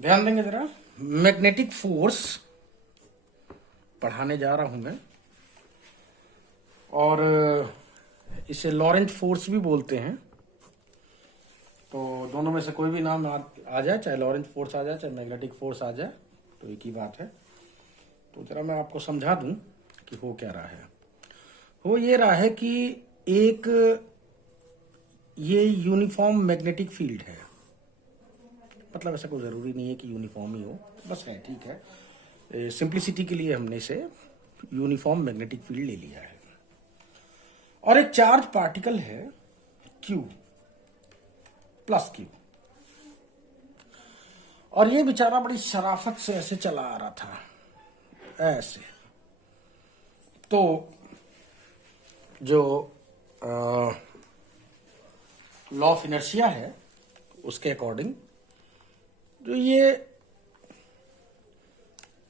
ध्यान देंगे जरा। मैग्नेटिक फोर्स पढ़ाने जा रहा हूं मैं, और इसे लॉरेंट फोर्स भी बोलते हैं। तो दोनों में से कोई भी नाम आ जाए, चाहे लॉरेंट फोर्स आ जाए चाहे मैग्नेटिक फोर्स आ जाए, तो एक ही बात है। तो जरा मैं आपको समझा दूं कि हो क्या रहा है। हो ये रहा है कि एक ये यूनिफॉर्म मैग्नेटिक फील्ड है। मतलब ऐसा कोई जरूरी नहीं है कि यूनिफॉर्म ही हो, बस है, ठीक है। सिंप्लिसिटी के लिए हमने इसे यूनिफॉर्म मैग्नेटिक फील्ड ले लिया है। और एक चार्ज पार्टिकल है Q प्लस Q, और ये बेचारा बड़ी शराफत से ऐसे चला आ रहा था, ऐसे। तो जो लॉ ऑफ इनर्शिया है उसके अकॉर्डिंग जो ये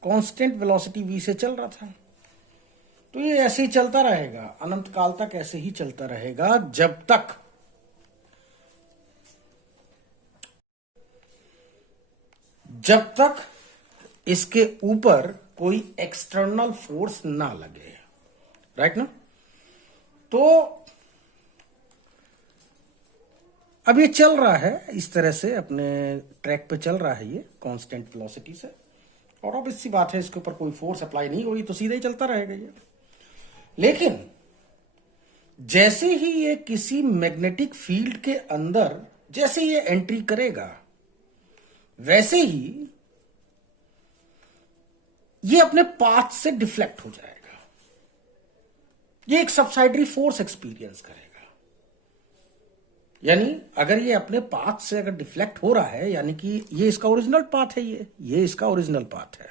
कांस्टेंट वेलोसिटी v से चल रहा था, तो ये ऐसे ही चलता रहेगा अनंत काल तक, ऐसे ही चलता रहेगा जब तक इसके ऊपर कोई एक्सटर्नल फोर्स ना लगे, राइट ना। तो अब ये चल रहा है इस तरह से, अपने ट्रैक पे चल रहा है ये कांस्टेंट वेलोसिटी से, और अब इसी बात है, इसके ऊपर कोई फोर्स अप्लाई नहीं होगी तो सीधा ही चलता रहेगा ये। लेकिन जैसे ही ये किसी मैग्नेटिक फील्ड के अंदर जैसे ये एंट्री करेगा, वैसे ही ये अपने पाथ से डिफ्लेक्ट हो जाएगा। ये एक सब्साइडरी फोर्स एक्सपीरियंस करेगा। यानी अगर ये अपने पाथ से अगर डिफ्लेक्ट हो रहा है, यानी कि ये इसका ओरिजिनल पाथ है, ये इसका ओरिजिनल पाथ है,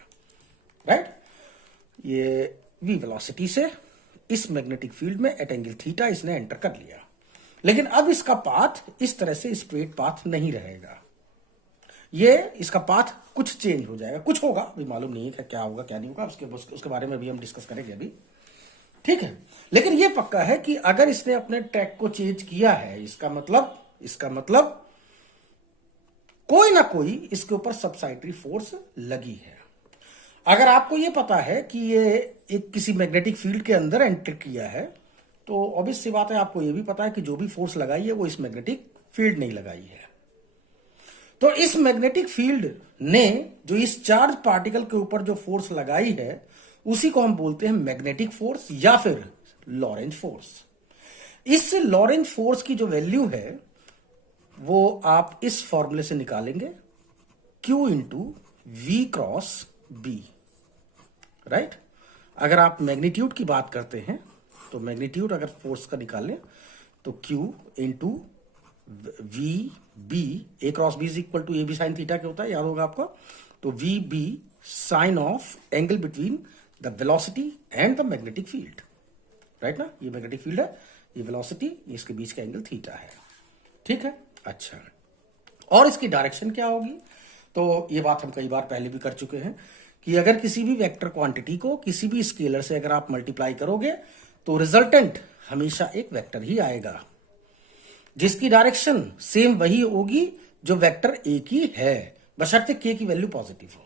राइट। ये v वेलोसिटी से इस मैग्नेटिक फील्ड में एट एंगल थीटा इसने एंटर कर लिया। लेकिन अब इसका पाथ इस तरह से स्ट्रेट पाथ नहीं रहेगा, ये इसका पाथ कुछ चेंज हो जाएगा, कुछ होगा, अभी मालूम नहीं है क्या होगा क्या नहीं होगा, उसके बारे में भी हम डिस्कस करेंगे अभी, ठीक है। लेकिन ये पक्का है कि अगर इसने अपने ट्रैक को चेंज किया है, इसका मतलब कोई ना कोई इसके ऊपर सब्साइडरी फोर्स लगी है। अगर आपको ये पता है कि ये एक किसी मैग्नेटिक फील्ड के अंदर एंटर किया है, तो ऑब्वियस सी बात है, आपको ये भी पता है कि जो भी फोर्स लगाई है वो इस मैग्नेटिक फील्ड नहीं लगाई है। तो इस मैग्नेटिक फील्ड ने जो इस चार्ज पार्टिकल के ऊपर जो फोर्स लगाई है, उसी को हम बोलते हैं मैग्नेटिक फोर्स या फिर लॉरेंट फोर्स। इस लॉरेंट फोर्स की जो वैल्यू है वो आप इस फॉर्मूले से निकालेंगे, Q into V cross B, right. अगर आप मैग्नीट्यूड की बात करते हैं तो मैग्नीट्यूड अगर फोर्स का निकालें तो Q into v b, a cross b is equal to a b sine theta क्या होता है, याद होगा आपको। तो v b sine of angle between the velocity and the magnetic field, right ना। ये मैग्नेटिक फील्ड है, ये वेलोसिटी, इसके बीच का एंगल थीटा है, ठीक है। अच्छा, और इसकी डायरेक्शन क्या होगी, तो ये बात हम कई बार पहले भी कर चुके हैं कि अगर किसी भी वेक्टर क्वांटिटी को किसी भी स्केलर से अगर आप मल्टीप्लाई करोगे तो रिजल्टेंट हमेशा एक वेक्टर ही आएगा, जिसकी डायरेक्शन सेम वही होगी जो वेक्टर ए की है, बशर्ते के की वैल्यू पॉजिटिव हो।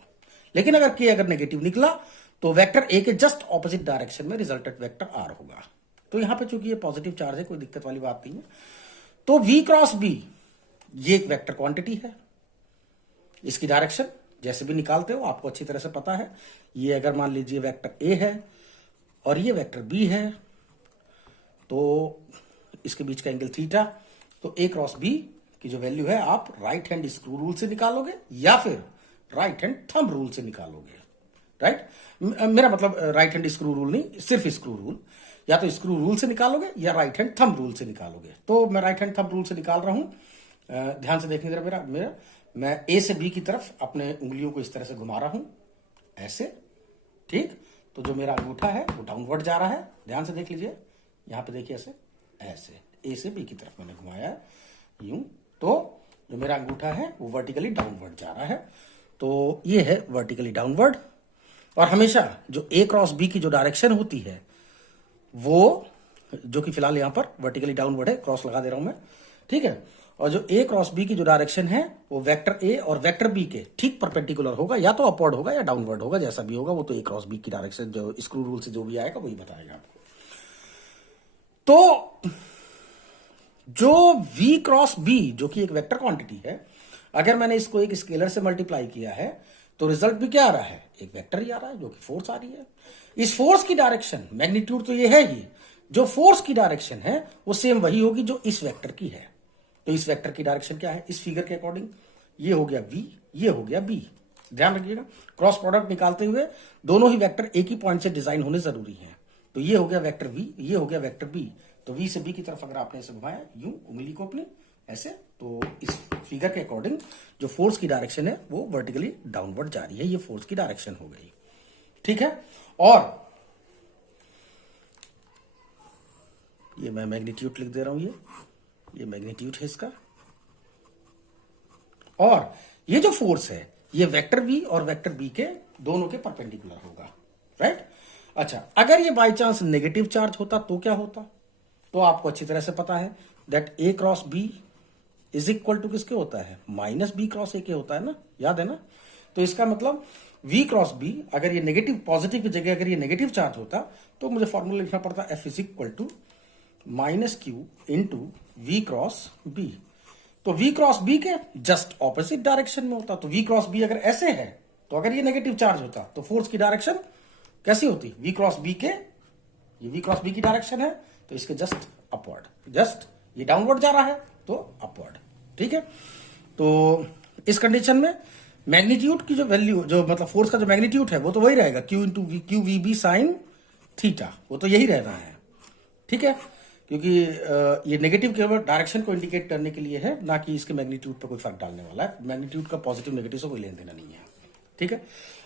लेकिन अगर नेगेटिव निकला तो वेक्टर ए के जस्ट ऑपोजिट डायरेक्शन में रिजल्टेंट वेक्टर आर होगा। तो यहां पे चूंकि ये पॉजिटिव चार्ज है, कोई दिक्कत वाली बात नहीं है। तो v क्रॉस b ये एक वेक्टर क्वांटिटी है, इसकी डायरेक्शन जैसे भी निकालते हो आपको अच्छी तरह से पता है। ये अगर मान लीजिए वेक्टर a है और ये वेक्टर b है, तो इसके बीच का एंगल थीटा, तो a क्रॉस b की जो वैल्यू है आप राइट हैंड स्क्रू रूल से निकालोगे या फिर राइट हैंड थंब रूल से निकालोगे, राइट। मेरा मतलब राइट हैंड स्क्रू रूल नहीं, सिर्फ स्क्रू रूल, या तो स्क्रू रूल से निकालोगे या राइट हैंड थंब रूल से निकालोगे। तो मैं राइट हैंड थंब रूल से निकाल रहा हूं, ध्यान से देखने जरा। मेरा मैं ए से बी की तरफ अपने उंगलियों को इस तरह से घुमा रहा हूं, ऐसे, ठीक। तो जो मेरा अंगूठा है वो डाउनवर्ड जा रहा है, ध्यान से देख लीजिए, यहां पे देखिए, ऐसे ए से बी की तरफ मैंने घुमाया है यूं। तो जो मेरा अंगूठा है वो वर्टिकली डाउनवर्ड जा रहा है, तो ये है वर्टिकली डाउनवर्ड। और हमेशा जो ए क्रॉस बी की जो डायरेक्शन होती है वो, जो कि फिलहाल यहां पर वर्टिकली डाउनवर्ड है, क्रॉस लगा दे रहा हूं मैं, ठीक है। और जो ए क्रॉस बी की जो डायरेक्शन है वो वेक्टर ए और वेक्टर बी के ठीक परपेंडिकुलर होगा, या तो अपवर्ड होगा या डाउनवर्ड होगा, जैसा भी होगा वो तो ए क्रॉस बी की डायरेक्शन जो स्क्रू रूल से जो भी आएगा वही बताएगा आपको। तो जो v क्रॉस b जो कि एक वेक्टर क्वांटिटी है, अगर मैंने इसको एक स्केलर से मल्टीप्लाई किया है तो रिजल्ट भी क्या आ रहा है, एक वेक्टर ही आ रहा है जो कि फोर्स आ रही है। इस फोर्स की डायरेक्शन, मैग्नीट्यूड तो ये है ही, जो फोर्स की डायरेक्शन है वो सेम वही होगी जो इस वेक्टर की है। तो इस वेक्टर की डायरेक्शन क्या है इस फिगर के अकॉर्डिंग, ये हो गया v, ये हो गया b। ध्यान रखिएगा, क्रॉस प्रोडक्ट निकालते हुए दोनों ही वेक्टर एक ही पॉइंट से डिजाइन होने जरूरी है। तो ये हो गया वेक्टर v, ये हो गया वेक्टर b। तो v से b की तरफ अगर आपने इसे घुमाया यूं उंगली को अपनी ऐसे, तो इस फिगर के अकॉर्डिंग जो फोर्स की डायरेक्शन है वो वर्टिकली डाउनवर्ड जा रही है, ये फोर्स की डायरेक्शन हो गई। ठीक है, और ये मैं मैग्नीट्यूड लिख दे रहा हूं, ये मैग्नीट्यूड है इसका। और ये जो फोर्स है ये वेक्टर v और वेक्टर b के दोनों के परपेंडिकुलर होगा, राइट। अच्छा, अगर ये बाय चांस नेगेटिव चार्ज होता तो क्या होता, तो आपको अच्छी तरह से पता है that a cross b is equal to किसके होता है, माइनस b क्रॉस a के होता है ना, याद है ना। तो इसका मतलब v क्रॉस b, अगर ये नेगेटिव पॉजिटिव की जगह अगर ये नेगेटिव चार्ज होता तो मुझे फॉर्मूला लिखना पड़ता f is equal to minus q into v cross b. तो v क्रॉस b के जस्ट ऑपोजिट डायरेक्शन में होता। तो v क्रॉस b अगर ऐसे है तो अगर ये नेगेटिव चार्ज होता तो फोर्स की डायरेक्शन कैसी होती, v क्रॉस b के, ये v क्रॉस b की डायरेक्शन है तो इसके जस्ट अपवर्ड, जस्ट ये डाउनवर्ड जा रहा है तो अपवर्ड। ठीक है, तो इस कंडीशन में मैग्नीट्यूड की जो वैल्यू, जो मतलब फोर्स का जो मैग्नीट्यूड है वो तो वही रहेगा, q into q v b sine theta, वो तो यही रहना है। ठीक है, क्योंकि ये नेगेटिव केवल डायरेक्शन को इंडिकेट करने के लिए है, ना कि इसके मैग्नीट्यूड पर कोई फर्क डालने वाला है। मैग्नीट्यूड का पॉजिटिव नेगेटिव से कोई लेन देना नहीं है। ठीक है,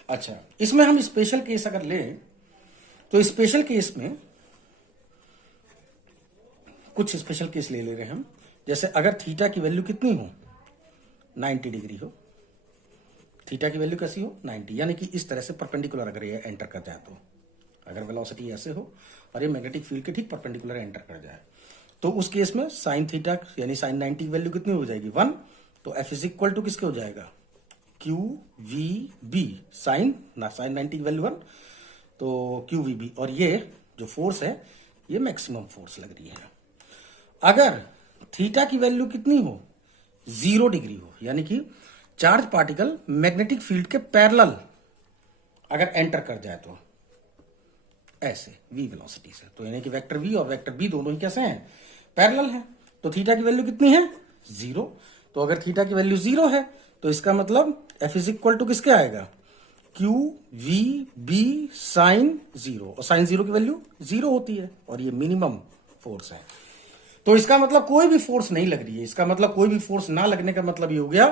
अच्छा, इसमें हम स्पेशल केस अगर लें तो स्पेशल केस में कुछ स्पेशल केस ले रहे हैं हम। जैसे अगर थीटा की वैल्यू कितनी हो, 90 डिग्री हो, थीटा की वैल्यू कैसी हो 90, यानी कि इस तरह से परपेंडिकुलर अगर ये एंटर कर जाए, तो अगर वेलोसिटी ऐसे हो और ये मैग्नेटिक फील्ड के ठीक परपेंडिकुलर एंटर कर जाए, तो उस केस में साइन थीटा यानी साइन 90 की वैल्यू कितनी हो जाएगी 1। तो एफ इज इक्वल टू किसके हो जाएगा, क्यू वी बी साइन ना, साइन 90 की वैल्यू 1 तो क्यू वी बी। और ये जो फोर्स है ये मैक्सिमम फोर्स लग रही है। अगर थीटा की वैल्यू कितनी हो 0 डिग्री हो, यानी कि चार्ज पार्टिकल मैग्नेटिक फील्ड के पैरेलल अगर एंटर कर जाए तो ऐसे v वेलोसिटी से, तो यानी कि वेक्टर v और वेक्टर b दोनों ही कैसे हैं, पैरेलल हैं। तो थीटा की वैल्यू कितनी है 0। तो अगर थीटा की वैल्यू 0 है तो इसका मतलब f इज इक्वल टू किसके आएगा, q v b साइन 0, और साइन 0 की वैल्यू 0 होती है और ये मिनिमम फोर्स है। तो इसका मतलब कोई भी फोर्स नहीं लग रही है। इसका मतलब कोई भी फोर्स ना लगने का मतलब ये हो गया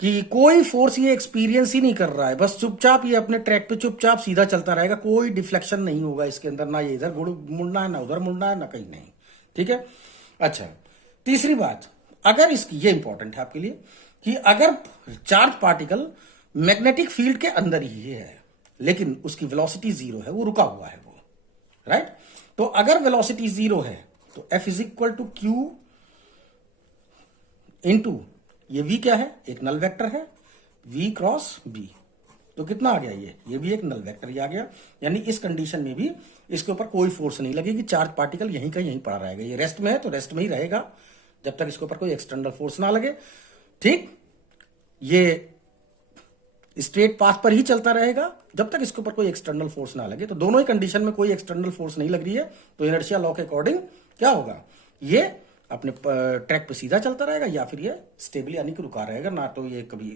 कि कोई फोर्स ये एक्सपीरियंस ही नहीं कर रहा है, बस चुपचाप ये अपने ट्रैक पे चुपचाप सीधा चलता रहेगा, कोई डिफ्लेक्शन नहीं होगा इसके अंदर, ना ये इधर मुड़ना है, ना उधर मुड़ना है, ना कहीं नहीं। ठीक है, अच्छा, तीसरी बात, अगर इसकी, ये इंपॉर्टेंट है आपके लिए, कि अगर चार्ज पार्टिकल मैग्नेटिक फील्ड के अंदर ही है लेकिन उसकी वेलोसिटी 0 है, वो रुका हुआ है वो, राइट। तो अगर वेलोसिटी 0 है तो F is equal to q into ये V क्या है, एक नल वेक्टर है, V क्रॉस B। तो कितना आ गया, ये भी एक नल वेक्टर ही आ गया। यानी इस कंडीशन में भी इसके ऊपर कोई फोर्स नहीं लगेगी, चार्ज पार्टिकल यहीं का यहीं पड़ा रहेगा। ये रेस्ट में है तो रेस्ट में ही रहेगा जब तक इसके ऊपर कोई एक्सटर्नल फोर्स ना लगे। ठीक, ये स्ट्रेट पाथ पर ही चलता रहेगा जब तक इसके ऊपर कोई एक्सटर्नल फोर्स ना लगे। तो दोनों ही कंडीशन में कोई एक्सटर्नल फोर्स नहीं लग रही है, तो इनर्शिया लॉ के अकॉर्डिंग क्या होगा, ये अपने ट्रैक पे सीधा चलता रहेगा या फिर ये स्टेबल यानी कि रुका रहेगा, ना तो ये कभी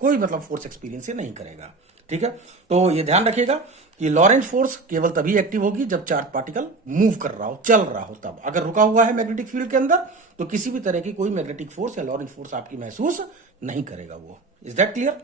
कोई मतलब फोर्स एक्सपीरियंस नहीं करेगा। ठीक है, तो ये ध्यान रखिएगा कि लॉरेंट फोर्स केवल तभी एक्टिव होगी जब चार्ज पार्टिकल मूव कर रहा हो, चल रहा हो तब। अगर रुका हुआ है मैग्नेटिक फील्ड के अंदर तो किसी भी तरह की कोई मैग्नेटिक फोर्स या लॉरेंट फोर्स आपकी महसूस नहीं करेगा वो। Is that clear?